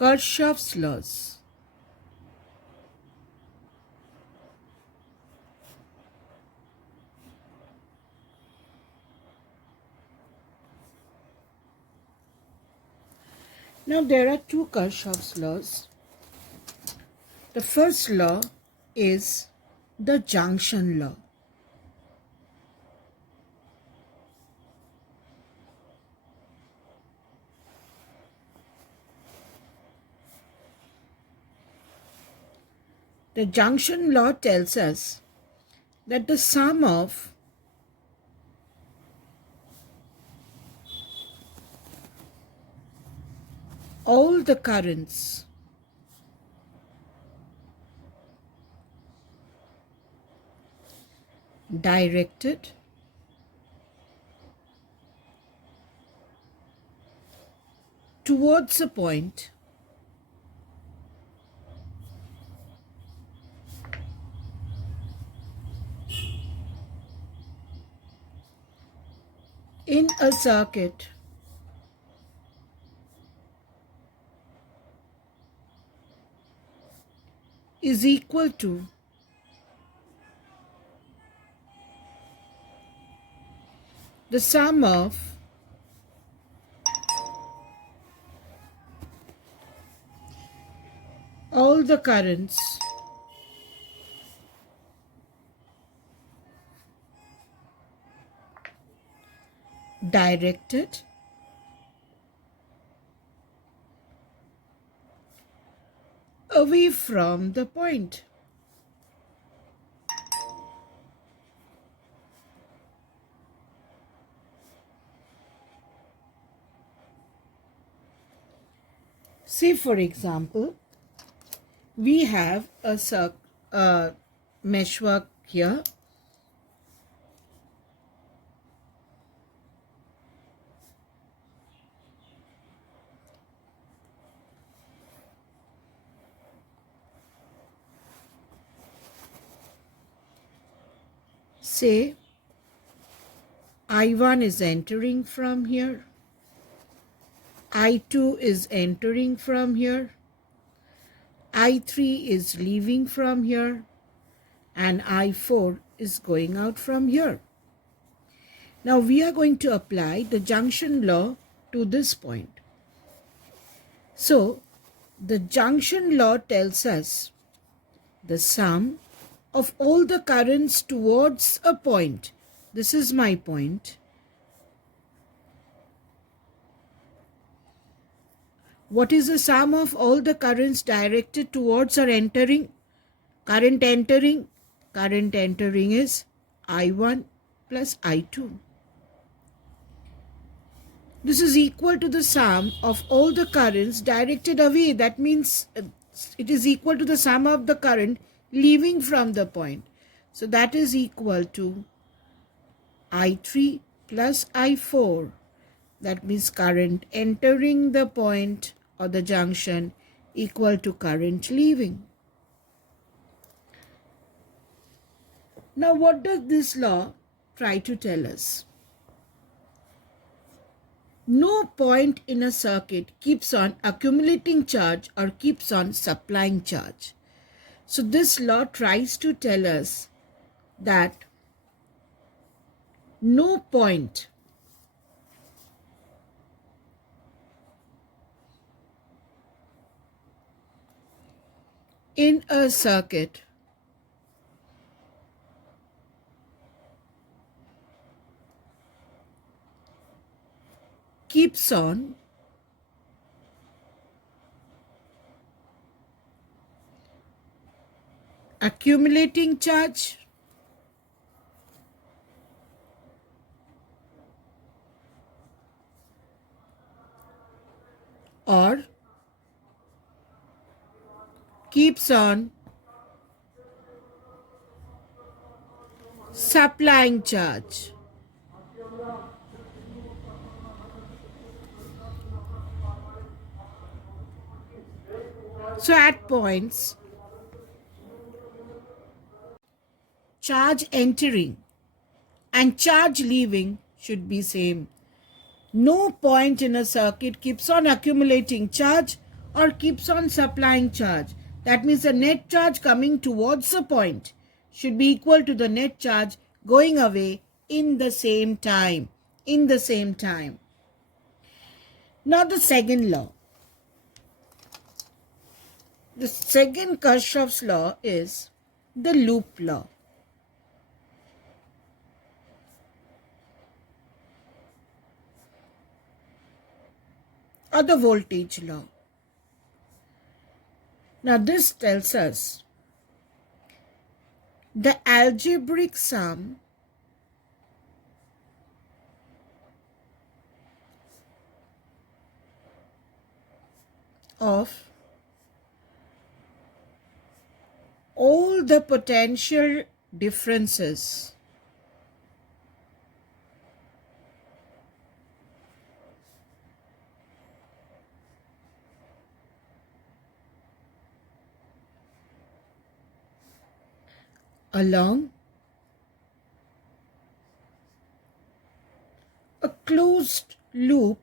Kirchoff's laws. Now there are two Kirchoff's laws. The first law is the junction law. The junction law tells us that the sum of all the currents directed towards a point in a circuit is equal to the sum of all the currents directed away from the point. Say, for example, we have a meshwork here. Say I1 is entering from here, I2 is entering from here, I3 is leaving from here, and I4 is going out from here. Now we are going to apply the junction law to this point. So the junction law tells us the sum of all the currents towards a point. This is my point. What is the sum of all the currents directed towards or entering? Current entering is I1 plus I2. This is equal to the sum of all the currents directed away. That means it is equal to the sum of the current leaving from the point. So that is equal to I3 plus I4. That means current entering the point or the junction equal to current leaving. Now what does this law try to tell us? No point in a circuit keeps on accumulating charge or keeps on supplying charge. So this law tries to tell us that no point in a circuit keeps on accumulating charge or keeps on supplying charge. So at points, charge entering and charge leaving should be same. No point in a circuit keeps on accumulating charge or keeps on supplying charge. That means the net charge coming towards the point should be equal to the net charge going away in the same time. In the same time. Now the second law. The second Kirchoff's law is the loop law. Or the voltage law. Now this tells us the algebraic sum of all the potential differences along a closed loop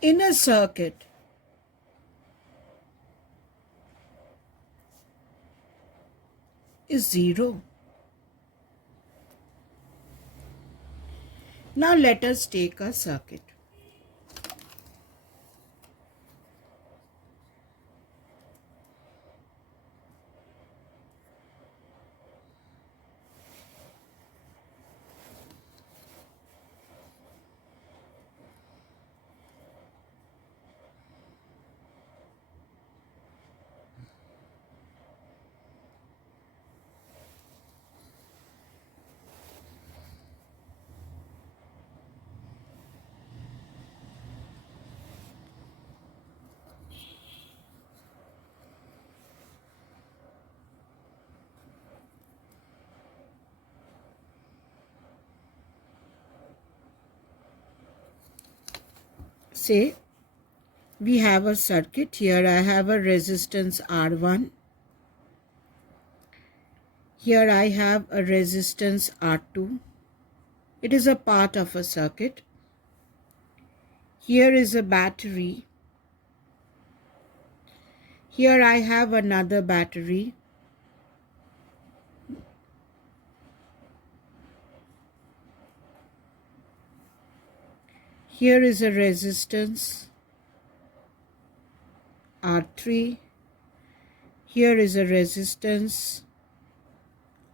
in a circuit is 0. Now let us take a circuit. Say we have a circuit. Here I have a resistance R1. Here I have a resistance R2. It is a part of a circuit. Here is a battery. Here I have another battery. Here is a resistance R3. Here is a resistance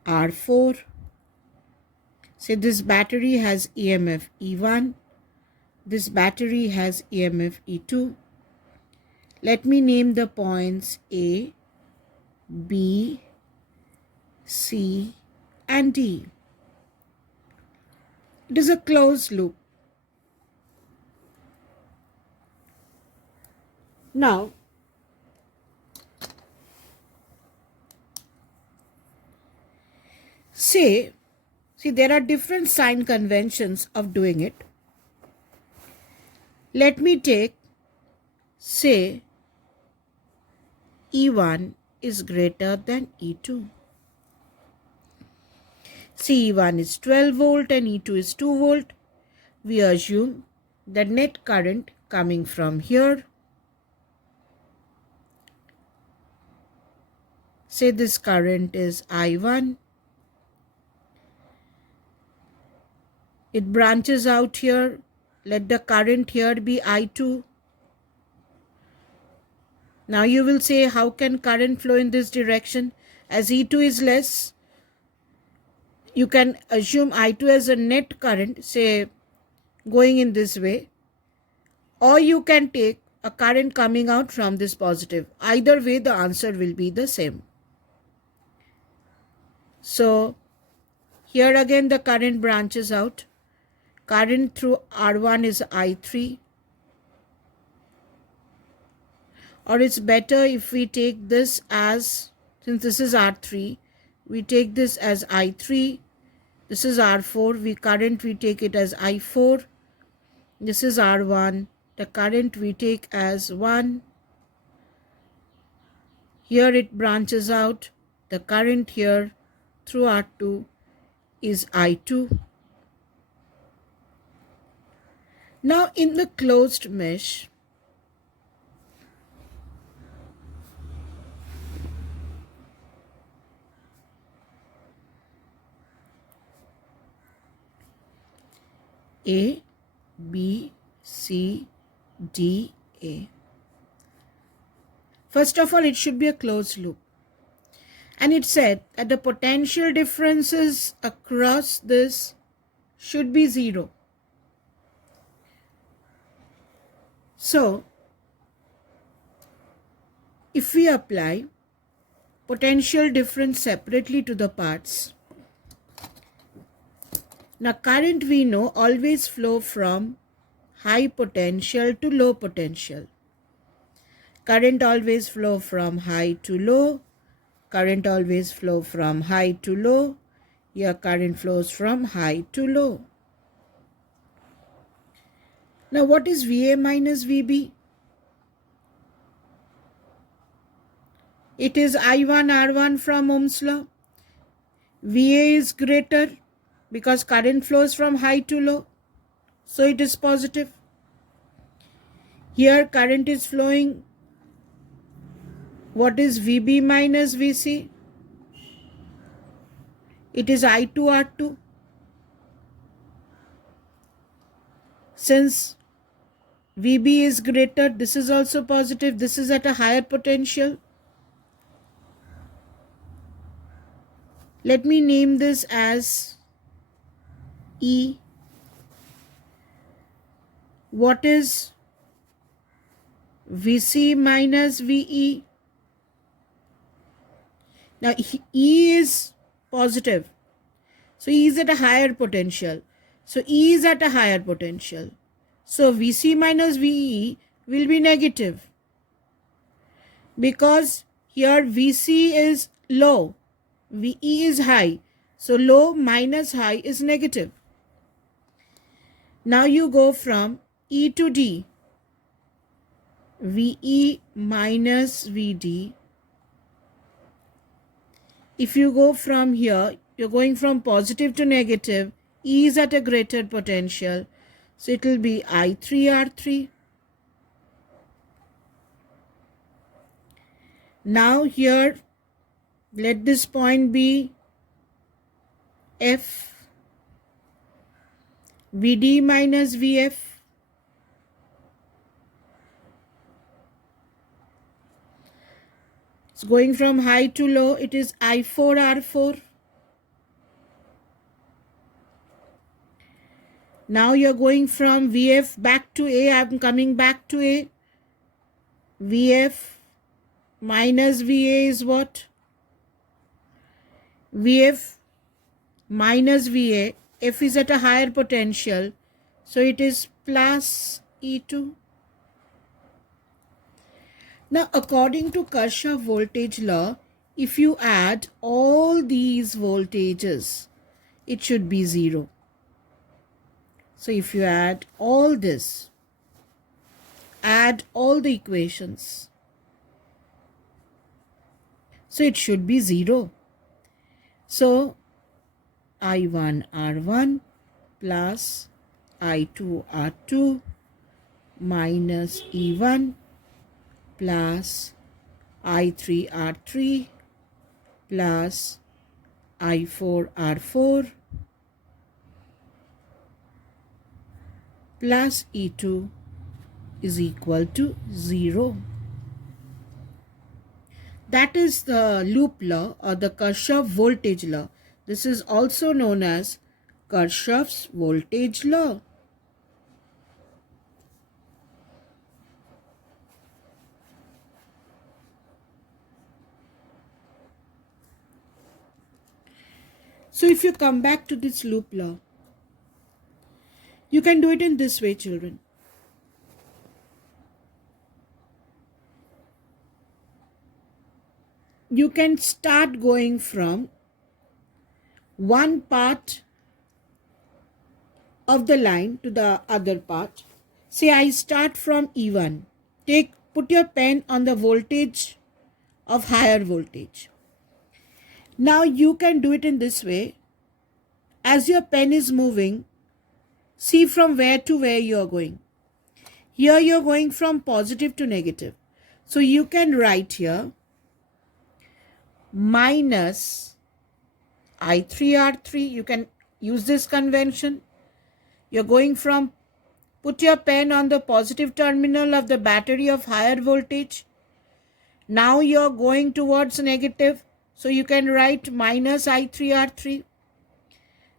R4. Say this battery has EMF E1. This battery has EMF E2. Let me name the points A, B, C, and D. It is a closed loop. Now, see there are different sign conventions of doing it. Let me take, say, E1 is greater than E2. See, E1 is 12 volt and E2 is 2 volt. We assume the net current coming from here, say this current is I1. It branches out here. Let the current here be I2. Now you will say, how can current flow in this direction? As E2 is less, you can assume I2 as a net current, say, going in this way. Or you can take a current coming out from this positive. Either way, the answer will be the same. So, here again the current branches out. Current through R1 is I3. Or it's better if we take this as, since this is R3, we take this as I3. This is R4. We take it as I4. This is R1. The current we take as 1. Here it branches out. The current here through R2 is I2. Now in the closed mesh, A, B, C, D, A. First of all, it should be a closed loop. And it said that the potential differences across this should be 0. So, if we apply potential difference separately to the parts, now current we know always flow from high potential to low potential. Current always flow from high to low. Current always flow from high to low. Here current flows from high to low. Now what is VA minus VB? It is I1 R1 from Ohm's law. VA is greater because current flows from high to low. So it is positive. Here current is flowing. What is VB minus VC? It is I2 R2. Since VB is greater, this is also positive. This is at a higher potential. Let me name this as E. What is VC minus VE? Now E is positive. So E is at a higher potential. So E is at a higher potential. So VC minus VE will be negative. Because here VC is low. VE is high. So low minus high is negative. Now you go from E to D. VE minus VD. If you go from here, you're going from positive to negative. E is at a greater potential. So it will be I3R3. Now here, let this point be F. VD minus VF. It's going from high to low. It is I4R4. Now you're going from VF back to A. I'm coming back to A. VF minus VA is what? VF minus VA. F is at a higher potential. So it is plus E2. Now according to Kirchoff voltage law, if you add all these voltages, it should be 0. So if you add all this, add all the equations, so it should be 0. So I1 R1 plus I2 R2 minus E1 plus I3 R3 plus I4 R4 plus E2 is equal to 0. That is the loop law or the Kirchoff voltage law. This is also known as Kirchoff's voltage law. So if you come back to this loop law, you can do it in this way, children. You can start going from one part of the line to the other part. Say I start from E1. Put your pen on the voltage of higher voltage. Now you can do it in this way. As your pen is moving, see from where to where you are going. Here you are going from positive to negative. So you can write here minus I3R3. You can use this convention. You're going from, put your pen on the positive terminal of the battery of higher voltage. Now you're going towards negative. So you can write minus I3R3.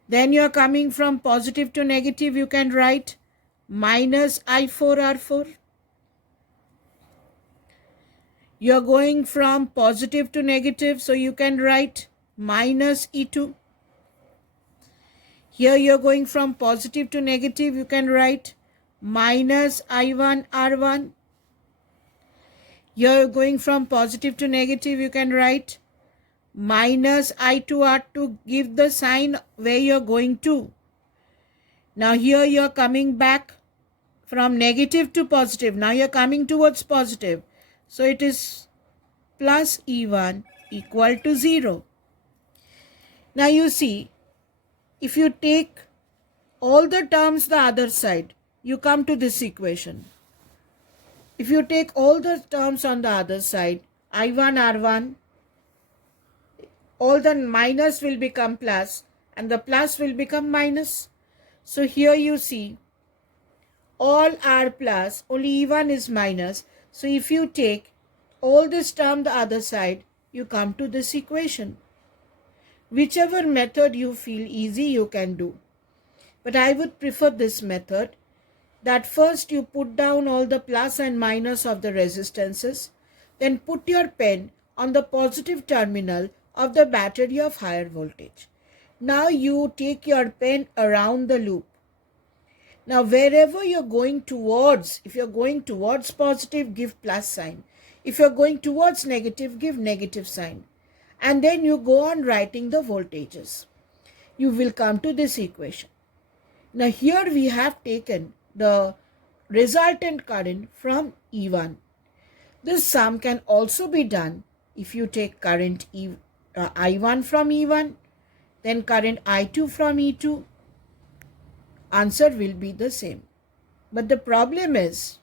Then you're coming from positive to negative. You can write minus I4R4. You're going from positive to negative. So you can write minus E2. Here you're going from positive to negative. You can write minus I1R1. You're going from positive to negative. You can write minus I2R2. Give the sign where you're going to. Now here you're coming back from negative to positive. Now you're coming towards positive. So it is plus E1 equal to 0. Now you see, if you take all the terms the other side, you come to this equation. If you take all the terms on the other side, I1, R1, all the minus will become plus and the plus will become minus. So here you see, all are plus, only E1 is minus. So if you take all this term the other side, you come to this equation. Whichever method you feel easy, you can do. But I would prefer this method, that first you put down all the plus and minus of the resistances, then put your pen on the positive terminal of the battery of higher voltage. Now you take your pen around the loop. Now wherever you're going towards, if you're going towards positive, give plus sign. If you're going towards negative, give negative sign. And then you go on writing the voltages. You will come to this equation. Now here we have taken the resultant current from E1. This sum can also be done if you take current I1 from E1, then current I2 from E2. Answer will be the same. But the problem is,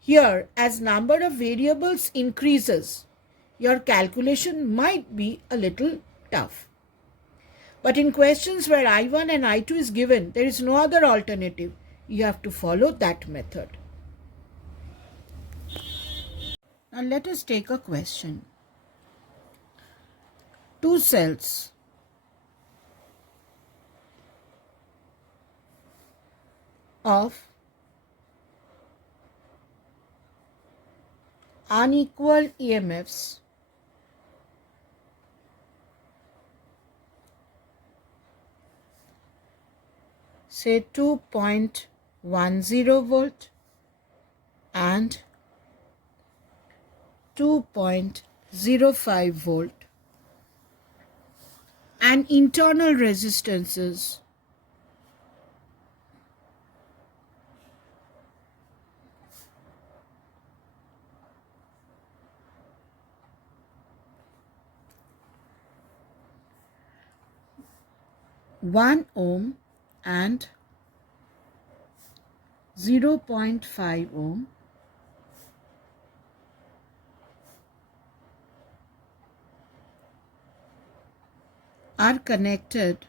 here as number of variables increases, your calculation might be a little tough. But in questions where I1 and I2 is given, there is no other alternative. You have to follow that method. Now let us take a question. Two cells of unequal EMFs say 2.10 volt and 2.05 volt, and internal resistances (1 ohm and 0.5 ohm) are connected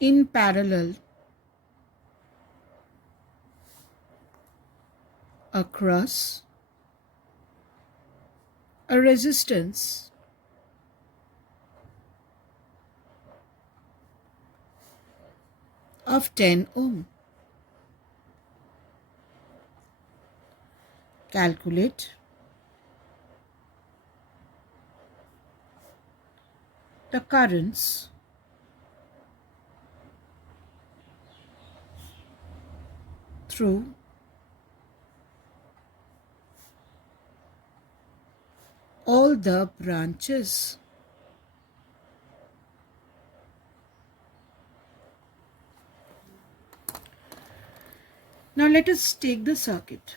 in parallel across a resistance of 10 ohm. Calculate the currents through all the branches. Now let us take the circuit.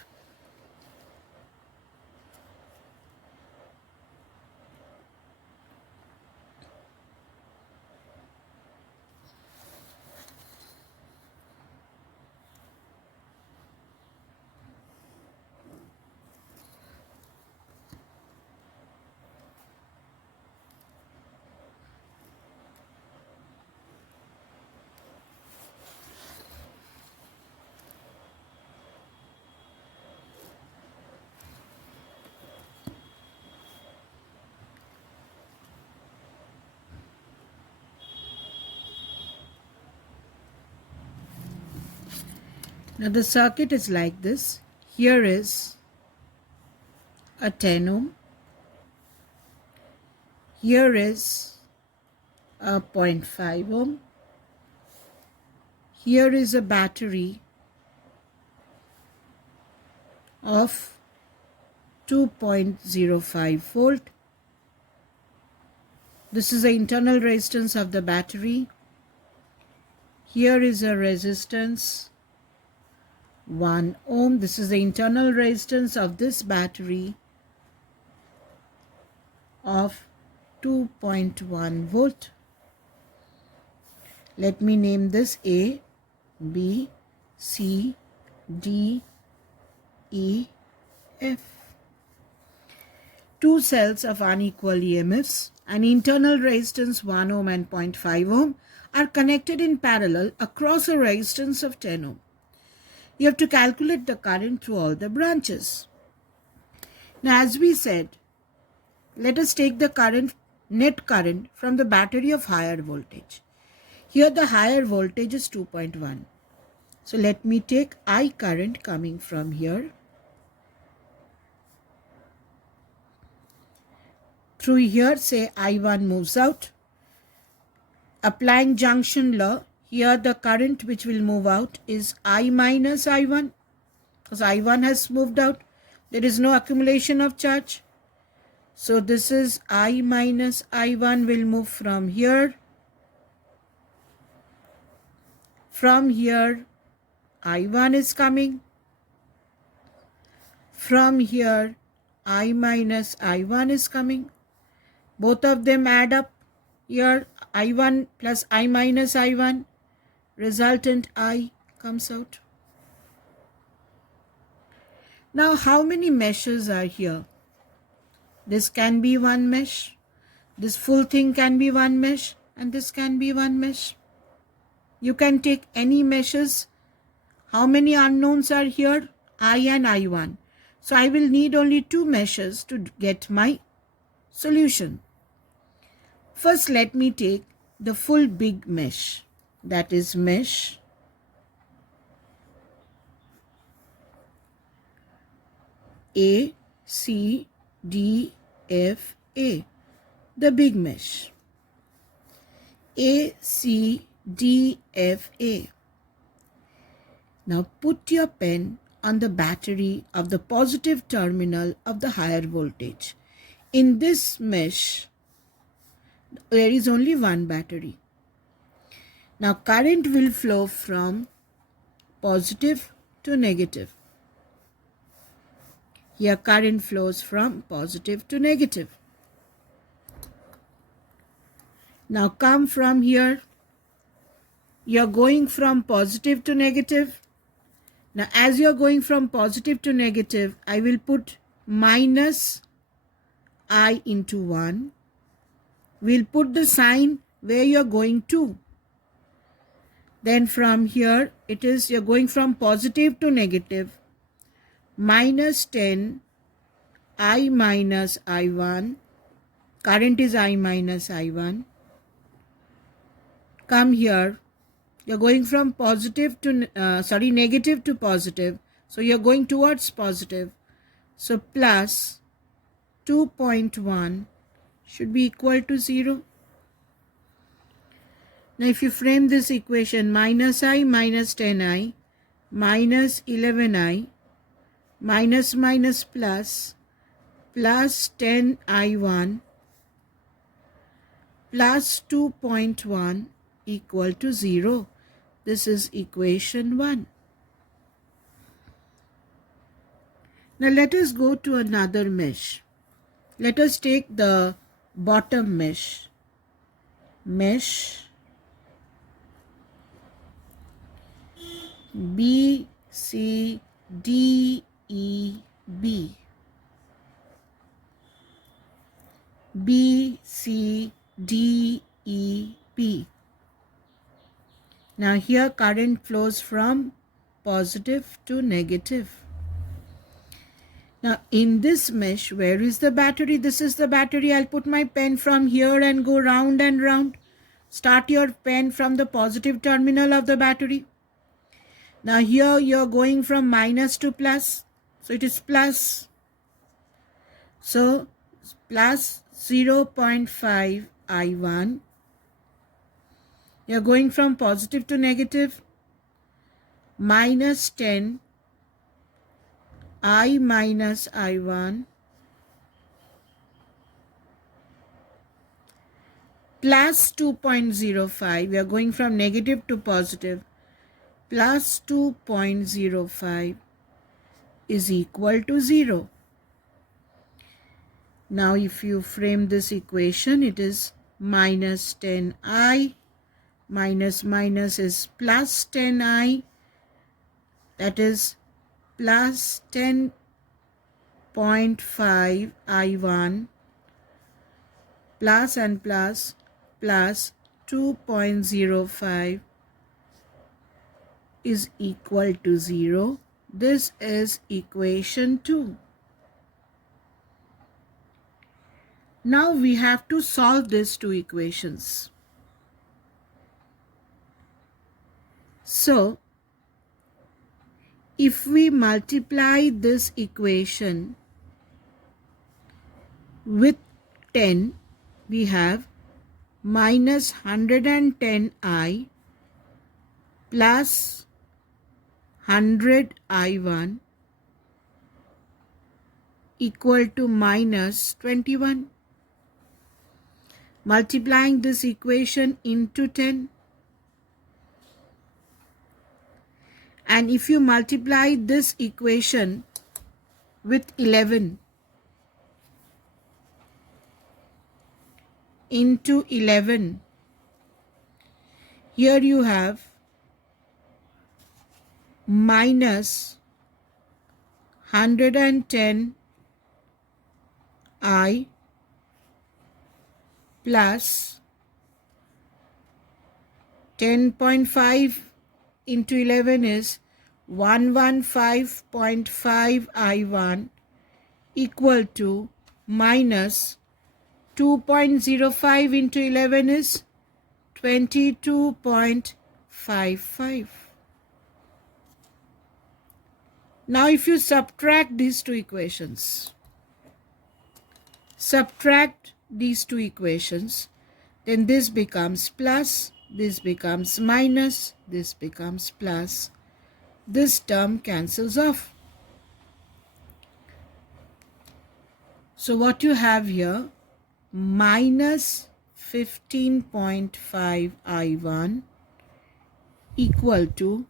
Now the circuit is like this. Here is a 10 ohm. Here is a 0.5 ohm. Here is a battery of 2.05 volt. This is the internal resistance of the battery. Here is a resistance 1 ohm. This is the internal resistance of this battery of 2.1 volt. Let me name this A, B, C, D, E, F. Two cells of unequal EMFs, an internal resistance 1 ohm and 0.5 ohm are connected in parallel across a resistance of 10 ohm. You have to calculate the current through all the branches. Now, as we said, let us take the net current from the battery of higher voltage. Here the higher voltage is 2.1. So let me take I current coming from here. Through here, say I1 moves out. Applying junction law, here the current which will move out is I minus I1, because I1 has moved out. There is no accumulation of charge. So this is I minus I1 will move from here. From here, I1 is coming. From here, I minus I1 is coming. Both of them add up. Here, I1 plus I minus I1, resultant I comes out. Now, how many meshes are here? This can be one mesh. This full thing can be one mesh, and this can be one mesh. You can take any meshes. How many unknowns are here? I and I1. So I will need only two meshes to get my solution. First, let me take the full big mesh. That is mesh A, C, D, F, A. The big mesh. A, C, D, F, A. Now put your pen on the battery of the positive terminal of the higher voltage. In this mesh, there is only one battery. Now current will flow from positive to negative. Here current flows from positive to negative. Now come from here. You are going from positive to negative. Now as you are going from positive to negative, I will put minus I into 1. We'll put the sign where you are going to. Then from here, it is you're going from positive to negative. Minus 10 I minus I1. Current is I minus I1. Come here. You're going from positive to, negative to positive. So you're going towards positive. So plus 2.1 should be equal to 0. Now if you frame this equation, minus I minus 10I minus 11I minus minus plus 10I1 plus 2.1 equal to 0. This is equation 1. Now let us go to another mesh. Let us take the bottom mesh. Mesh B, C, D, E, B. B, C, D, E, B. Now here current flows from positive to negative. Now in this mesh, where is the battery? This is the battery. I'll put my pen from here and go round and round. Start your pen from the positive terminal of the battery. Now here you're going from minus to plus. So it is plus. So plus 0.5 I1. You're going from positive to negative. Minus 10 I minus I1 plus 2.05. We are going from negative to positive. Plus 2.05 is equal to 0. Now if you frame this equation, it is minus 10I minus minus is plus 10I, that is plus 10.5 I1 plus and plus 2.05 is equal to 0. This is equation 2. Now we have to solve these two equations. So if we multiply this equation with 10, we have minus 110I plus 100I1 equal to minus 21. Multiplying this equation into 10. And if you multiply this equation with 11 into 11, here you have minus 110I plus 10.5 into 11 is 115.5 I1 equal to minus 2.05 into 11 is 22.55. Now if you subtract these two equations, then this becomes plus, this becomes minus, this becomes plus. This term cancels off. So what you have here, minus 15.5 I1 equal to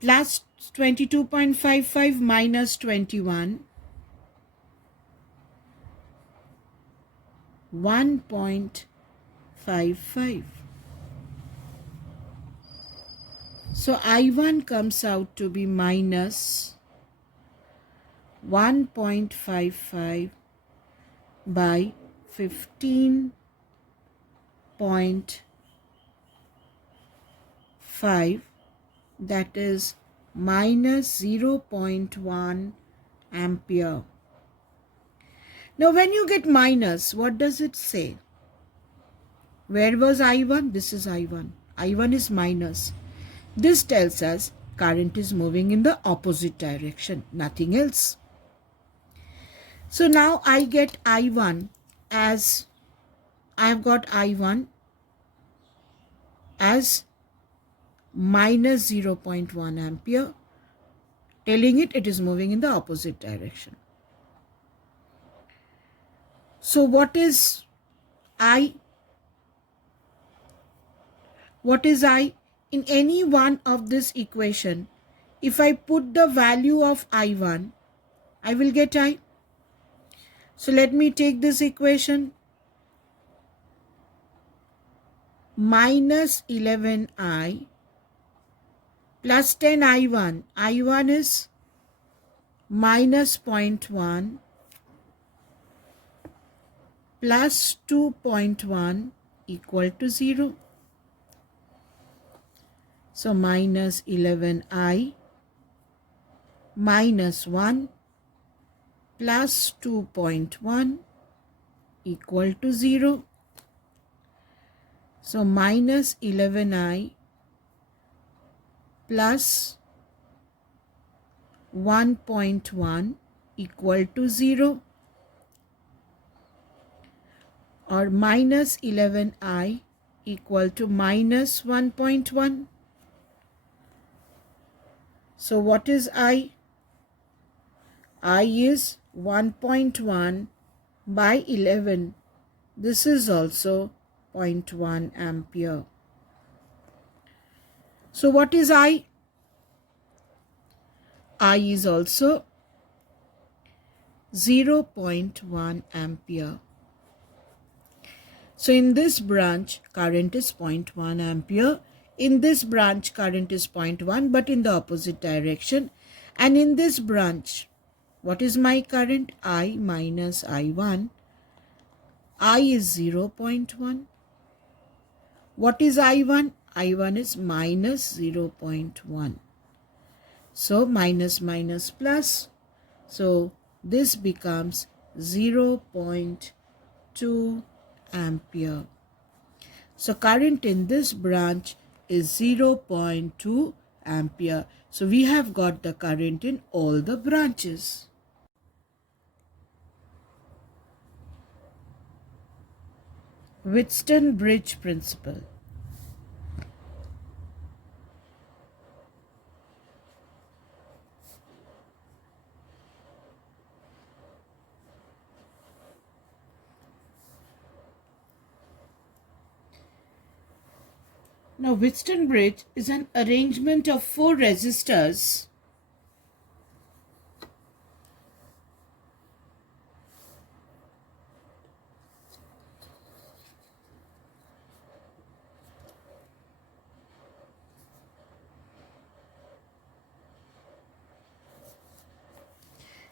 plus 22.55 minus 21, 1.55. So I1 comes out to be minus 1.55 by 15.5, that is minus 0.1 ampere. Now when you get minus, what does it say? Where was I1? This is I1. I1 is minus. This tells us current is moving in the opposite direction, nothing else. So now I get I1 as, I have got I1 as minus 0.1 ampere, telling it is moving in the opposite direction. So what is I? What is I? In any one of this equation, if I put the value of I1, I will get I. So let me take this equation. Minus 11I plus 10I1. I1 is minus 0.1 plus 2.1 equal to 0. So minus 11I minus 1 plus 2.1 equal to 0. So minus 11I plus 1.1 equal to 0, or minus 11I equal to minus 1.1. So what is I? I is 1.1 by 11. This is also 0.1 ampere. So what is I? I is also 0.1 ampere. So in this branch, current is 0.1 ampere. In this branch, current is 0.1, but in the opposite direction. And in this branch, what is my current? I minus I1. I is 0.1. What is I1? I1 is minus 0.1. So minus minus plus. So this becomes 0.2 ampere. So current in this branch is 0.2 ampere. So we have got the current in all the branches. Wheatstone bridge principle. Now, Wheatstone bridge is an arrangement of 4 resistors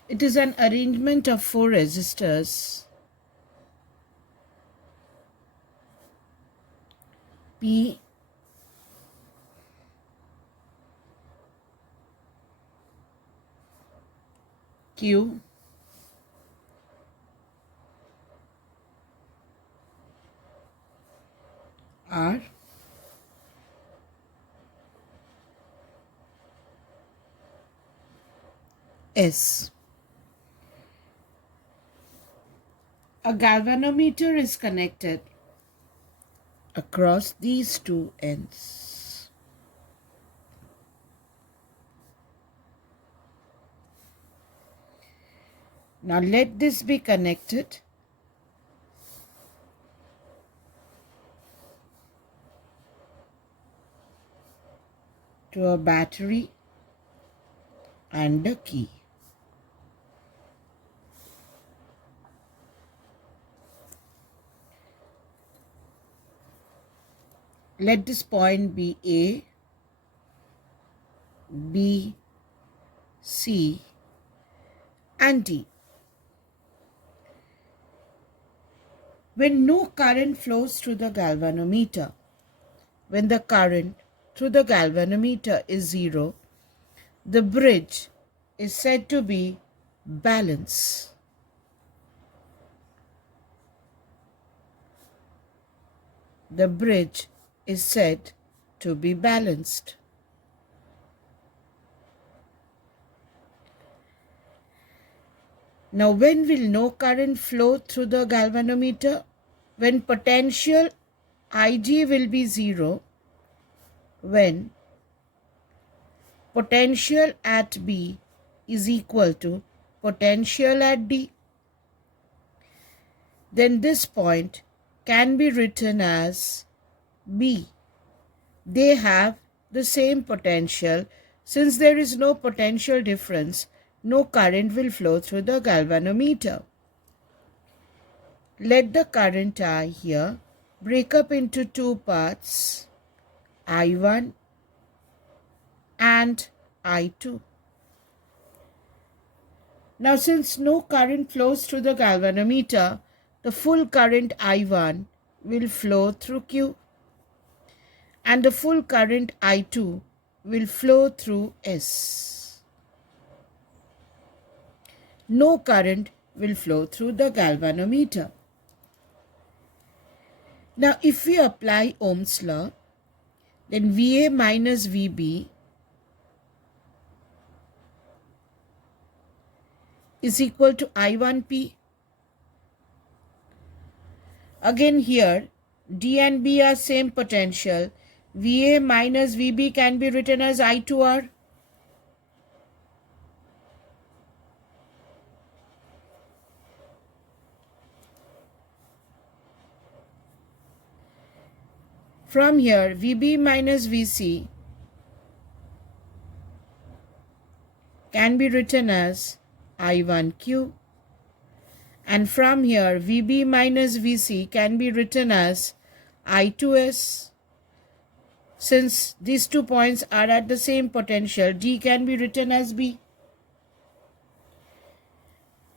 It is an arrangement of 4 resistors P, Q, R, S. A galvanometer is connected across these 2 ends. Now let this be connected to a battery and a key. Let this point be A, B, C, and D. When no current flows through the galvanometer, when the current through the galvanometer is 0, the bridge is said to be balanced. The bridge is said to be balanced. Now, when will no current flow through the galvanometer? When potential Ig will be 0, when potential at B is equal to potential at D. Then this point can be written as B. They have the same potential. Since there is no potential difference, no current will flow through the galvanometer. Let the current I here break up into 2 parts, I1 and I2. Now, since no current flows through the galvanometer, the full current I1 will flow through Q, and the full current I2 will flow through S. No current will flow through the galvanometer. Now, if we apply Ohm's law, then VA minus VB is equal to I1P. Again here, D and B are same potential. VA minus VB can be written as I2R. From here, VB minus VC can be written as I1Q. And from here, VB minus VC can be written as I2S. Since these 2 points are at the same potential, D can be written as B.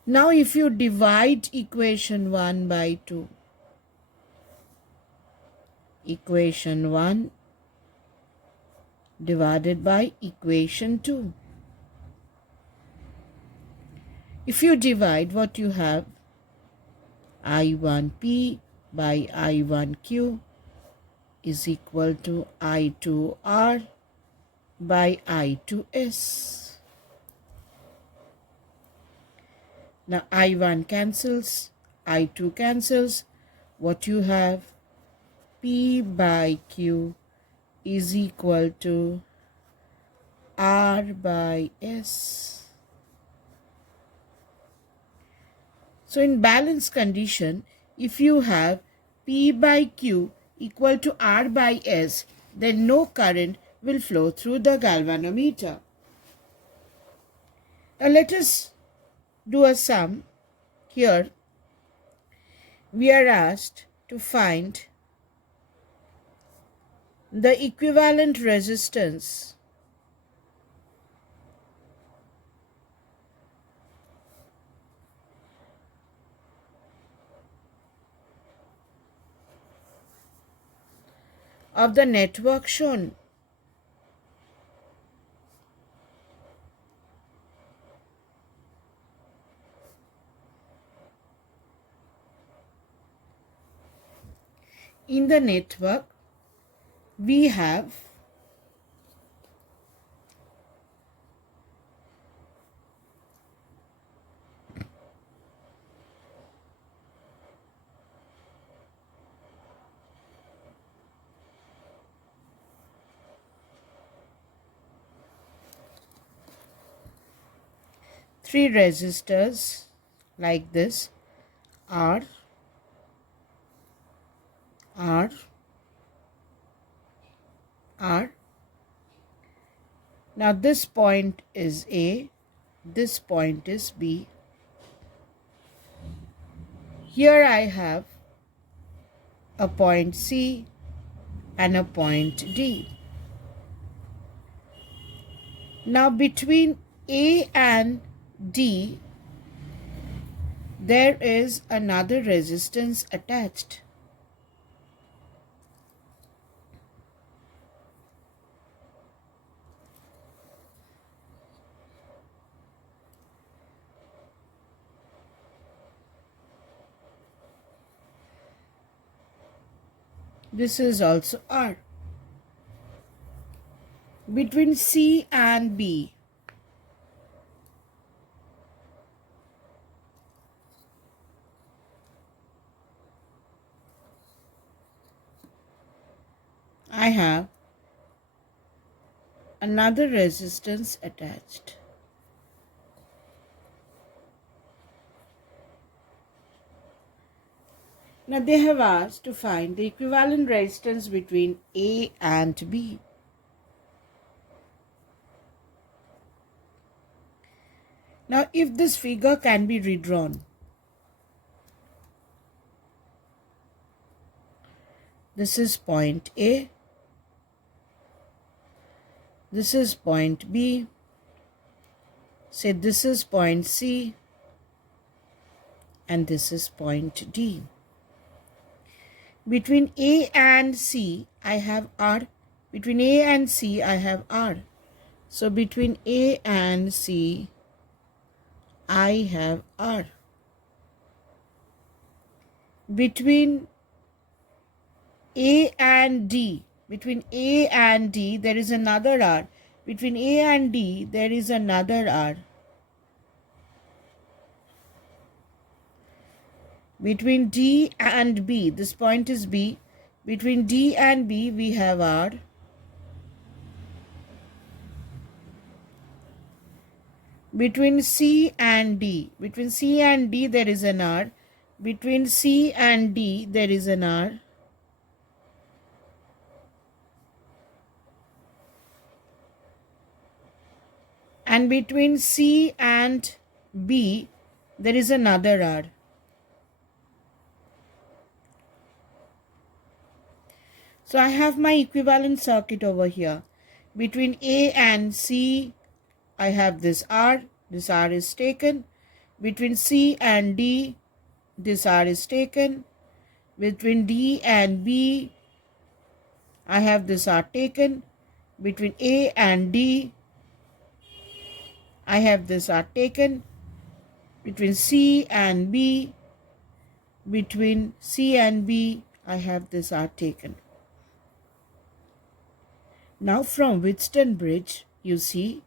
Now if you divide equation 1 by 2, equation 1 divided by equation 2. If you divide, what you have? I1P by I1Q is equal to I2R by I2S. Now I1 cancels, I2 cancels. What you have? P by Q is equal to R by S. So in balance condition, if you have P by Q equal to R by S, then no current will flow through the galvanometer. Now let us do a sum. Here we are asked to find the equivalent resistance of the network shown. In the network, we have three resistors like this: R, R, R. Now this point is A, this point is B. Here I have a point C and a point D. Now between A and D, there is another resistance attached. This is also R. Between C and B, I have another resistance attached. Now they have asked to find the equivalent resistance between A and B. Now if this figure can be redrawn, this is point A, this is point B, say this is point C, and this is point D. Between A and C, I have R. Between A and C, I have R. So between A and C, I have R. Between A and D, there is another R. Between A and D, there is another R. Between D and B, this point is B. Between D and B, we have R. Between C and D, there is an R. Between C and D, there is an R. And between C and B, there is another R. So I have my equivalent circuit over here. Between A and C, I have this R. This R is taken. Between C and D, this R is taken. Between D and B, I have this R taken. Between A and D, I have this R taken. Between C and B, I have this R taken. Now from Wheatstone bridge, you see,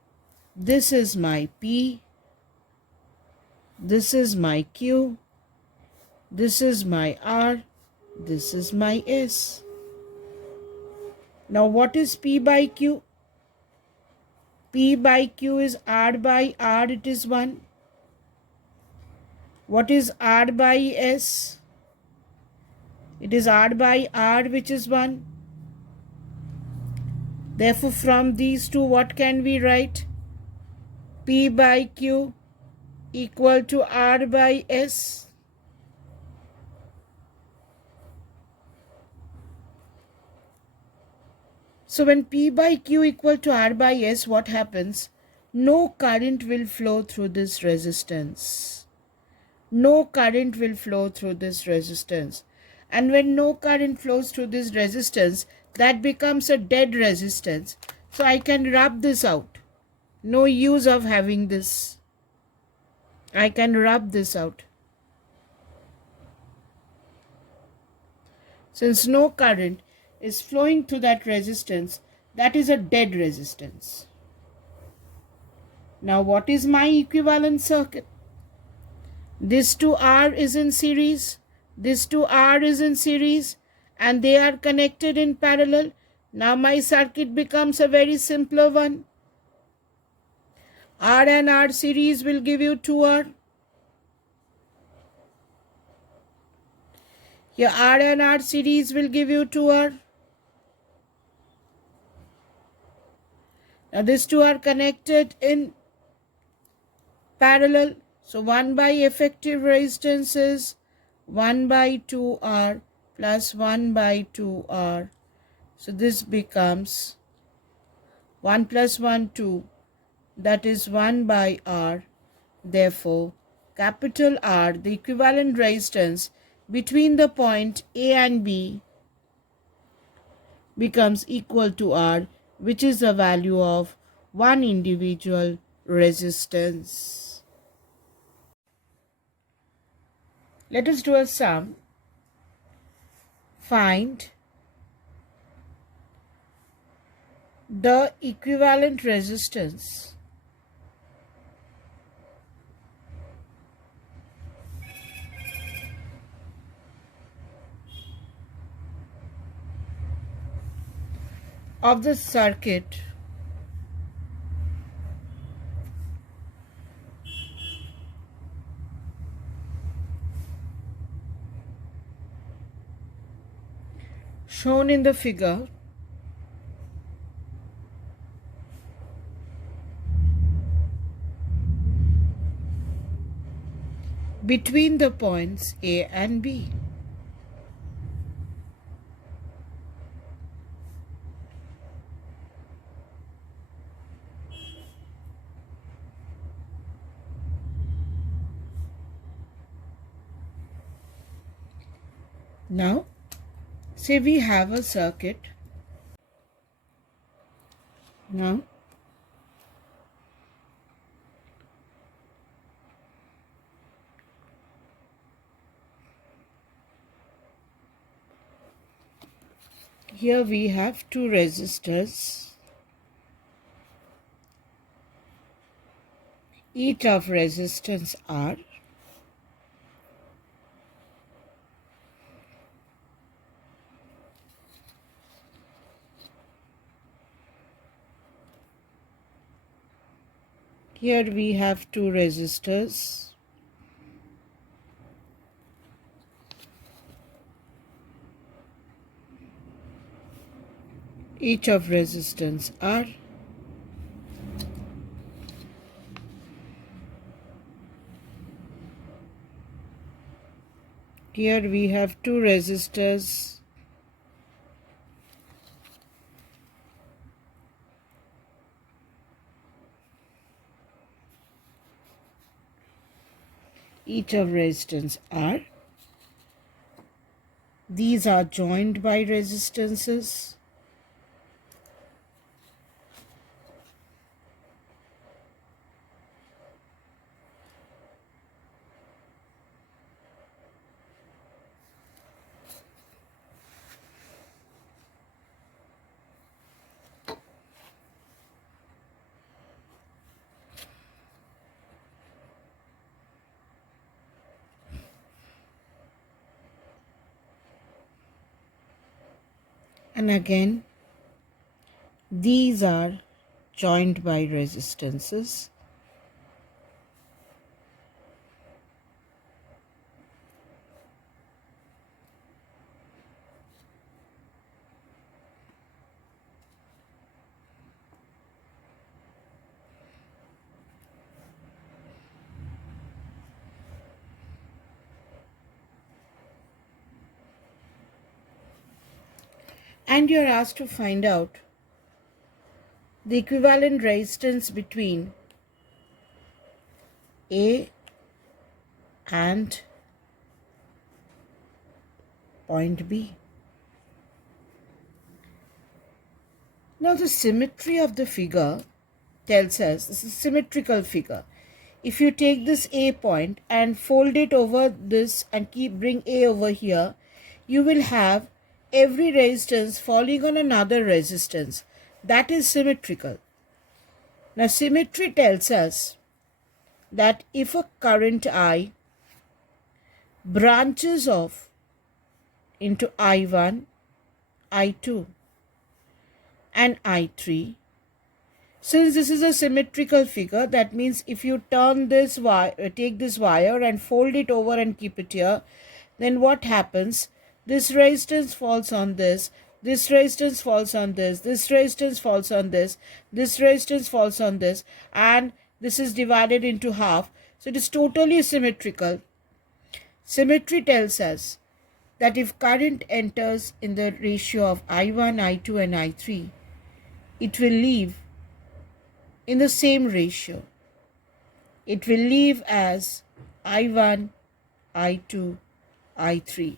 this is my P, this is my Q, this is my R, this is my S. Now what is P by Q? P by Q is R by R, it is 1. What is R by S? It is R by R, which is 1. Therefore, from these two, what can we write? P by Q equal to R by S. So when P by Q equal to R by S, what happens? No current will flow through this resistance. No current will flow through this resistance. And when no current flows through this resistance, that becomes a dead resistance. So I can rub this out. No use of having this. I can rub this out. Since no current is flowing through that resistance, that is a dead resistance. Now what is my equivalent circuit? This to R is in series, this to R is in series, and they are connected in parallel. Now my circuit becomes a very simpler one. R and R series will give you 2R. Here R and R series will give you 2R. Now these two are connected in parallel. So 1 by effective resistance is 1 by 2R plus 1 by 2R. So this becomes 1 plus 1, 2. That is 1 by R. Therefore, capital R, the equivalent resistance between the point A and B, becomes equal to R, which is the value of one individual resistance. Let us do a sum. Find the equivalent resistance of the circuit shown in the figure between the points A and B. Now, say we have a circuit. Now, here we have two resistors, each of resistance R. Here we have two resistors. Each of resistance R. Here we have two resistors. Each of resistance R. These are joined by resistances. And again, these are joined by resistances. And you're asked to find out the equivalent resistance between A and point B. Now the symmetry of the figure tells us this is a symmetrical figure. If you take this A point and fold it over this and bring A over here, you will have every resistance falling on another resistance. That is symmetrical. Now symmetry tells us that if a current I branches off into I1, I2 and I3, since this is a symmetrical figure, that means if you turn this wire, take this wire and fold it over and keep it here, then what happens? This resistance falls on this resistance falls on this resistance falls on this resistance falls on this, and this is divided into half. So it is totally symmetrical. Symmetry tells us that if current enters in the ratio of I1, I2 and I3, it will leave in the same ratio. It will leave as I1, I2, I3.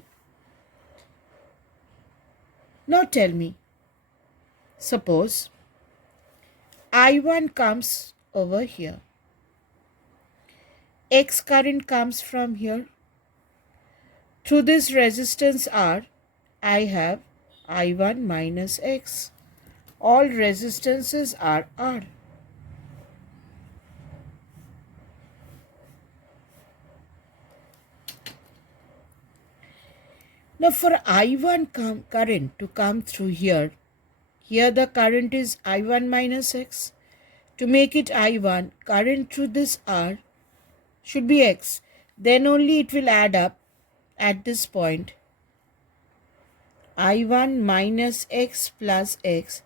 Now tell me, suppose I1 comes over here. X current comes from here. Through this resistance R, I have I1 minus X. All resistances are R. Now for I1 current to come through here the current is I1 minus X. To make it I1, current through this R should be X. Then only it will add up at this point. I1 minus X plus X.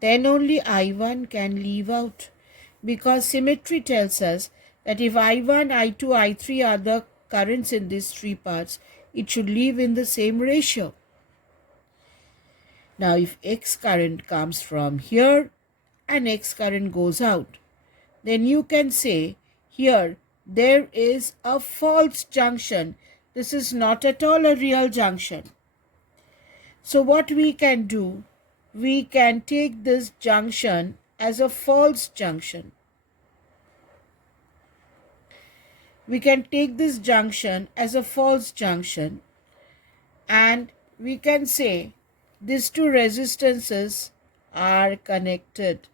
Then only I1 can leave out. Because symmetry tells us that if I1, I2, I3 are the currents in these three parts, it should leave in the same ratio. Now if X current comes from here and X current goes out, then you can say here there is a false junction. This is not at all a real junction. So what we can do, we can take this junction as a false junction. We can take this junction as a false junction, and we can say these two resistances are connected.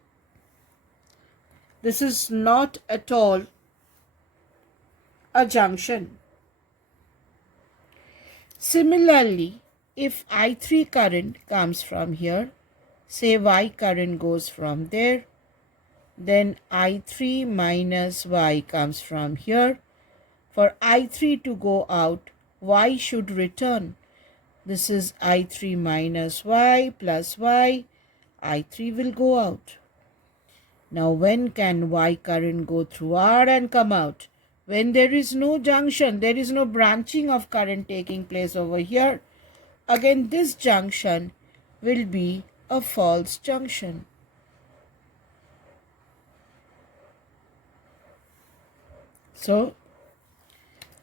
This is not at all a junction. Similarly, if I3 current comes from here, say Y current goes from there, then I3 minus y comes from here. For I3 to go out, y should return. This is I3 minus y plus y. I3 will go out. Now when can y current go through R and come out? When there is no junction, there is no branching of current taking place over here. Again, this junction will be a false junction. So,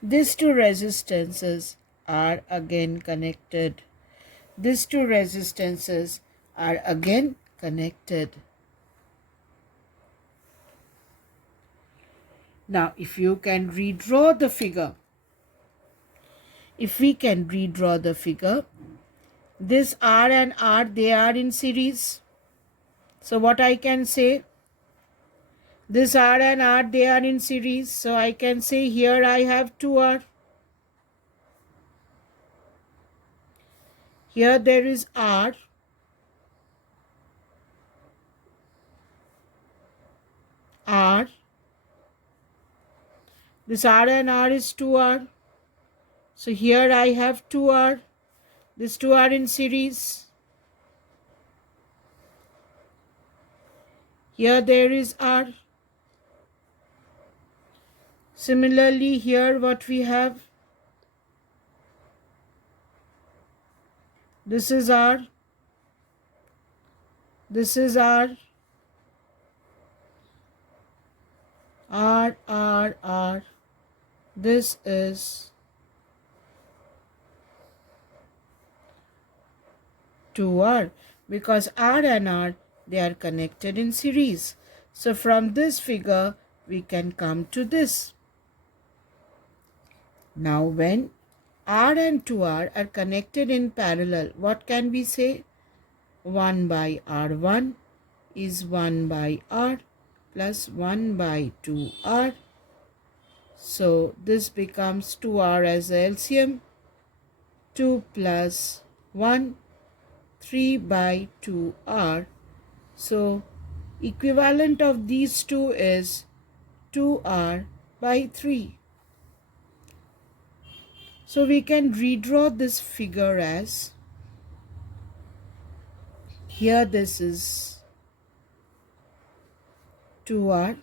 these two resistances are again connected. These two resistances are again connected. Now, if you can redraw the figure, if we can redraw the figure, this R and R, they are in series. So what I can say, this R and R, they are in series. So I can say here I have 2R. Here there is R. R. This R and R is 2R. So here I have 2R. These two are in series. Here there is R. Similarly, here what we have, this is R. This is R. R, R, R. This is 2R, because R and R, they are connected in series. So from this figure we can come to this. Now when R and 2R are connected in parallel, what can we say? 1 by R1 is 1 by R plus 1 by 2R. So this becomes 2R as the LCM. 2 plus 1, 3 by 2R. So equivalent of these two is 2R by 3. So we can redraw this figure as, here this is 2R.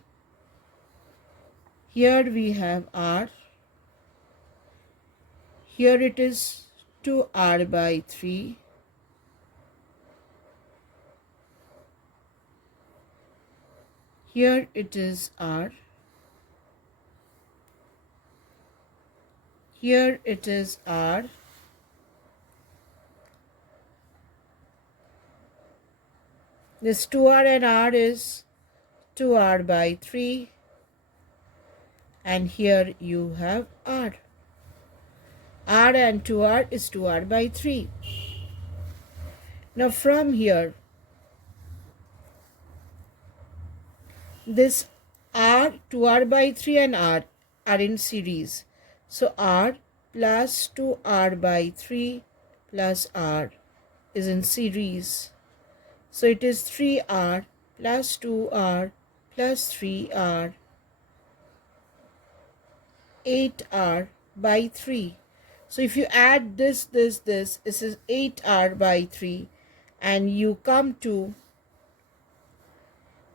Here we have R. Here it is 2R by 3. Here it is R. Here it is R. This 2R and R is 2R by 3. And here you have R. R and 2R is 2R by 3. Now from here, this R, 2R by 3 and R are in series. So R plus 2R by 3 plus R is in series. So it is 3R plus 2R plus 3R, 8R by 3. So if you add this is 8R by 3, and you come to,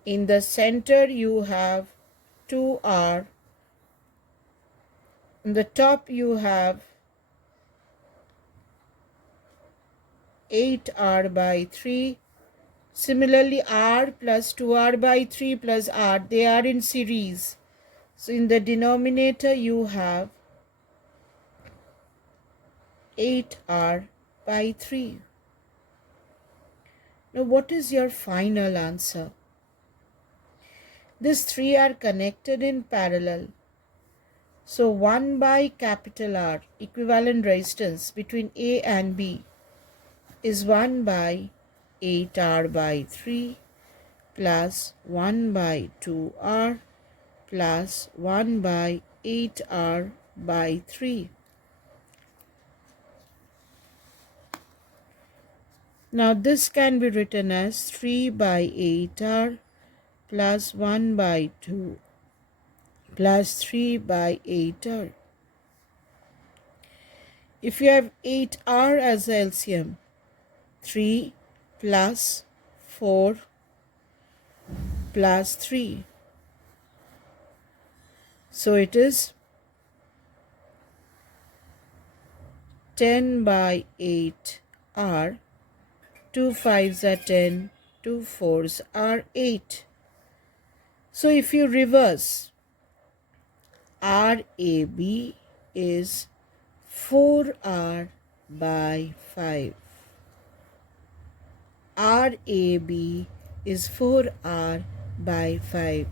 in the center you have 2R, in the top you have 8R by 3. Similarly, R plus 2R by 3 plus R, they are in series. So in the denominator you have 8R by 3. Now what is your final answer? These three are connected in parallel. So 1 by capital R, equivalent resistance between A and B, is 1 by 8R by 3 plus 1 by 2R plus 1 by 8R by 3. Now this can be written as 3 by 8R plus 1 by 2 plus 3 by 8r. If you have 8r as the LCM, 3 plus 4 plus 3. So it is 10 by 8r. 2 5s are 10, 2 4s are 8. So if you reverse, RAB is 4r by 5. RAB is 4r by 5.